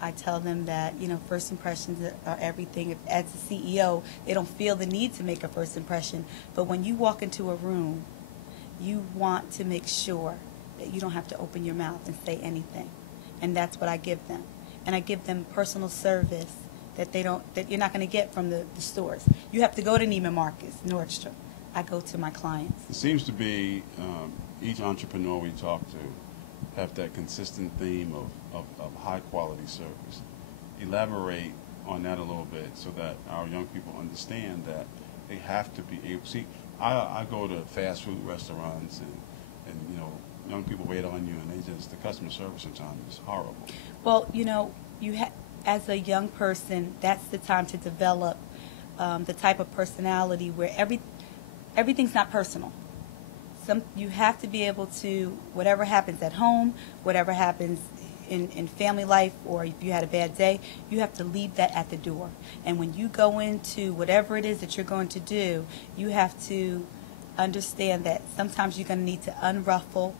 I tell them that, first impressions are everything. As a CEO, they don't feel the need to make a first impression. But when you walk into a room, you want to make sure that you don't have to open your mouth and say anything. And that's what I give them. And I give them personal service that you're not going to get from the stores. You have to go to Neiman Marcus, Nordstrom. I go to my clients. It seems to be each entrepreneur we talk to have that consistent theme of high quality service. Elaborate on that a little bit so that our young people understand that they have to be able. See, I go to fast food restaurants and young people wait on you and the customer service sometimes is horrible. Well, as a young person, that's the time to develop the type of personality where everything's not personal. You have to be able to, whatever happens at home, whatever happens in family life, or if you had a bad day, you have to leave that at the door. And when you go into whatever it is that you're going to do, you have to understand that sometimes you're going to need to ruffle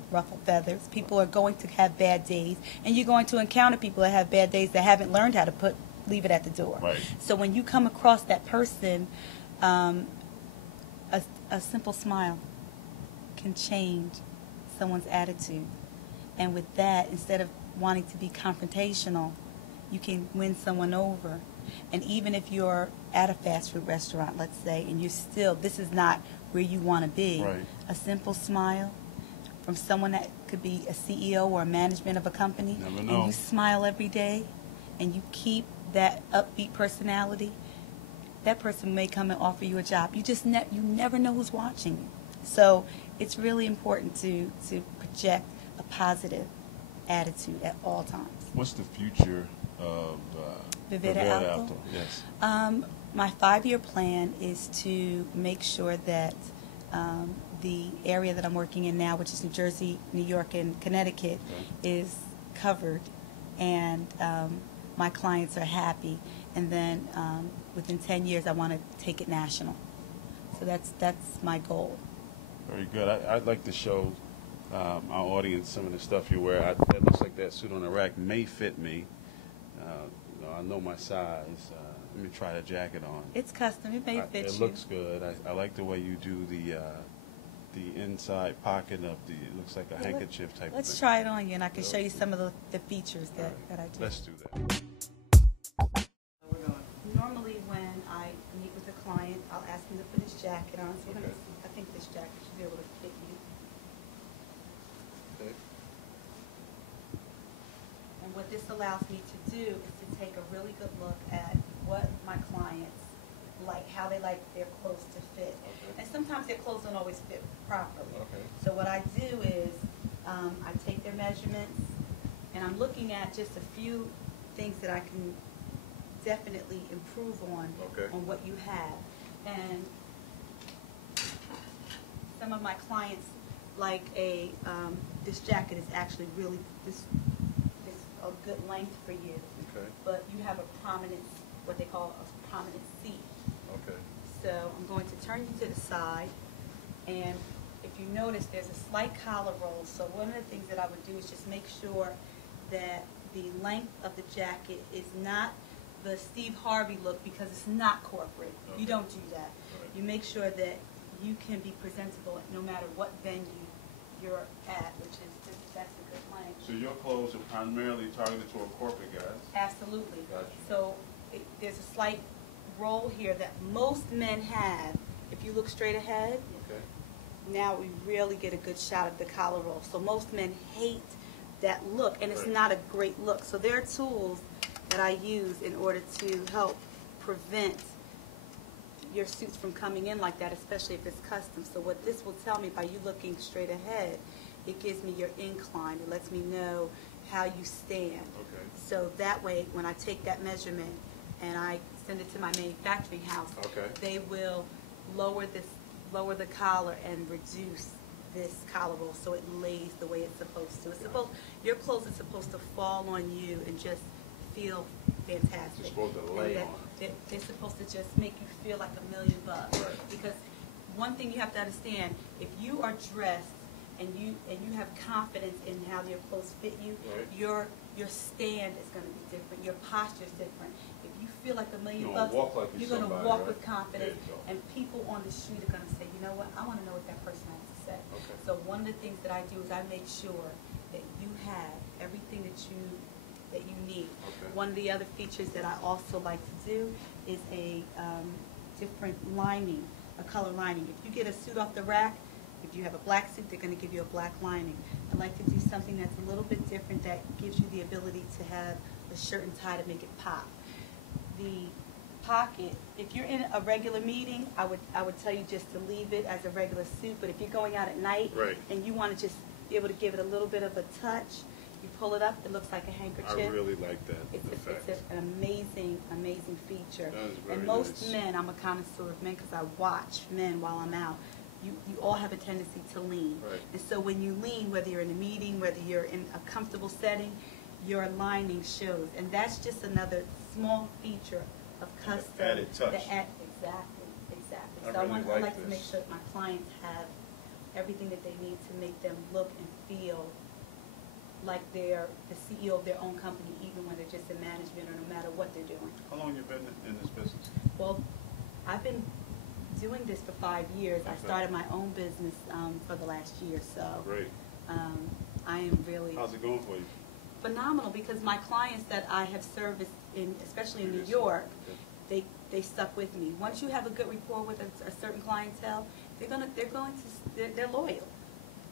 feathers. People are going to have bad days, and you're going to encounter people that have bad days that haven't learned how to leave it at the door. Right. So when you come across that person, a simple smile can change someone's attitude. And with that, instead of wanting to be confrontational, you can win someone over. And even if you're at a fast food restaurant, let's say, and this is not where you want to be, right. A simple smile from someone that could be a CEO or a management of a company, Never know. And you smile every day, and you keep that upbeat personality, that person may come and offer you a job. You never know who's watching you. So it's really important to project a positive attitude at all times. What's the future of Vivida Alto? Yes. My 5-year plan is to make sure that the area that I'm working in now, which is New Jersey, New York, and Connecticut, is covered, and my clients are happy. And then within 10 years, I want to take it national. So that's my goal. Very good. I'd like to show our audience some of the stuff you wear. That looks like that suit on the rack may fit me. I know my size. Let me try the jacket on. It's custom. It may fit you. It looks good. I like the way you do the inside pocket of it looks like a handkerchief type of thing. Let's try it on you, and I can show you some of the features that I do. Let's do that. Normally when I meet with a client, I'll ask him to put his jacket on. So Okay. I think this jacket should be able to fit you. Okay. And what this allows me to do is to take a really good look at what my clients like, how they like their clothes to fit. Okay. And sometimes their clothes don't always fit properly. Okay. So what I do is I take their measurements, and I'm looking at just a few things that I can definitely improve on what you have. And some of my clients like this jacket is actually really this a good length for you. Okay. But you have a prominent, what they call a prominent seat. Okay. So I'm going to turn you to the side, and if you notice, there's a slight collar roll. So one of the things that I would do is just make sure that the length of the jacket is not the Steve Harvey look, because it's not corporate. Okay. You don't do that. Right. You make sure that you can be presentable no matter what venue you're at, which is that's a good length. So your clothes are primarily targeted toward corporate guys? Absolutely. Gotcha. So there's a slight roll here that most men have. If you look straight ahead, Okay. now we really get a good shot of the collar roll. So most men hate that look, and it's Right. not a great look. So there are tools that I use in order to help prevent your suits from coming in like that, especially if it's custom. So what this will tell me, by you looking straight ahead, it gives me your incline. It lets me know how you stand. Okay. So that way, when I take that measurement and I send it to my manufacturing house, Okay. they will lower the collar and reduce this collar roll so it lays the way it's supposed to. Your clothes are supposed to fall on you and just feel fantastic. It's supposed to lay on. They're supposed to just make you feel like $1,000,000. Right. Because one thing you have to understand, if you are dressed and you have confidence in how your clothes fit you, Right. Your stand is going to be different. Your posture is different. If you feel like $1 million You're gonna bucks, walk like you're you're going to somebody, walk right? with confidence, There you go. and people on the street are going to say, you know what, I want to know what that person has to say. Okay. So one of the things that I do is I make sure that you have everything that you need. Okay. One of the other features that I also like to do is a different lining, a color lining. If you get a suit off the rack, if you have a black suit, they're going to give you a black lining. I like to do something that's a little bit different that gives you the ability to have a shirt and tie to make it pop. The pocket, if you're in a regular meeting, I would tell you just to leave it as a regular suit, but if you're going out at night Right. and you want to just be able to give it a little bit of a touch, you pull it up, it looks like a handkerchief. I really like that effect. It's an amazing, amazing feature. That is very And most nice. men, I'm a connoisseur of men because I watch men while I'm out. You all have a tendency to lean. Right. And so when you lean, whether you're in a meeting, whether you're in a comfortable setting, your lining shows. And that's just another small feature of custom. Added touch. Exactly. I So I really like like to make this. sure that my clients have everything that they need to make them look and feel like they're the CEO of their own company, even when they're just in management or no matter what they're doing. How long you been in this business? Well, I've been doing this for 5 years. I Okay. started my own business for the last year, so Great. I am really How's it going for you? phenomenal because my clients that I have serviced, especially in New York, they stuck with me. Once you have a good rapport with a certain clientele, they're loyal.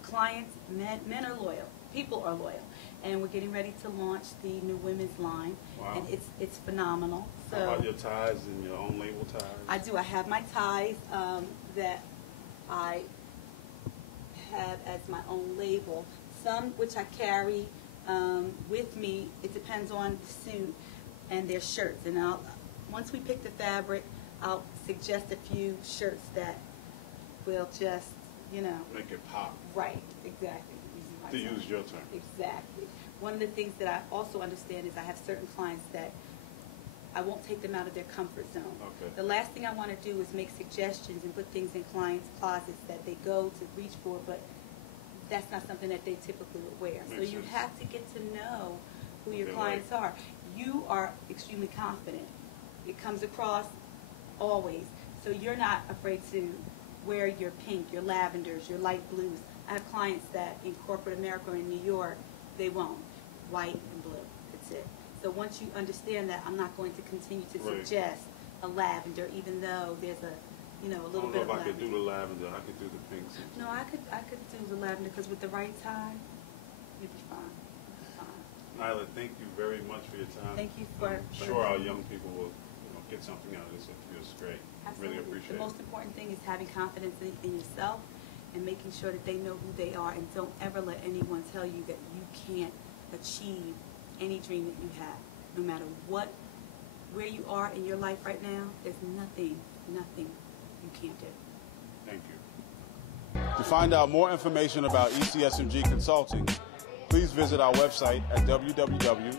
Clients, men are loyal. People are loyal. And we're getting ready to launch the new women's line. Wow. And it's phenomenal. So How about your ties and your own label ties? I do. I have my ties that I have as my own label. Some which I carry with me. It depends on the suit and their shirts. And once we pick the fabric, I'll suggest a few shirts that will just, Make it pop, right, exactly. Using my to term. use your term. Exactly. One of the things that I also understand is I have certain clients that I won't take them out of their comfort zone. Okay. The last thing I want to do is make suggestions and put things in clients' closets that they go to reach for, but that's not something that they typically would wear. So Makes you sense. have to get to know who your They clients are. You are extremely confident. It comes across always. So you're not afraid to wear your pink, your lavenders, your light blues. I have clients that in corporate America or in New York, they won't. White and blue. That's it. So once you understand that, I'm not going to continue to Right. suggest a lavender, even though there's a I little don't bit know of if I could do lavender. the lavender. I could do the pinks. No, I could do the lavender because with the right tie, you'd be fine. You'd be fine. Nyla, thank you very much for your time. Thank you for- I'm sure our young people will get something out of this. It feels great. Absolutely. Really appreciate The most it. important thing is having confidence in yourself and making sure that they know who they are, and don't ever let anyone tell you that you can't achieve any dream that you have. No matter where you are in your life right now, there's nothing you can't do. Thank you. To find out more information about ECSMG Consulting, please visit our website at www.ecsmg.com.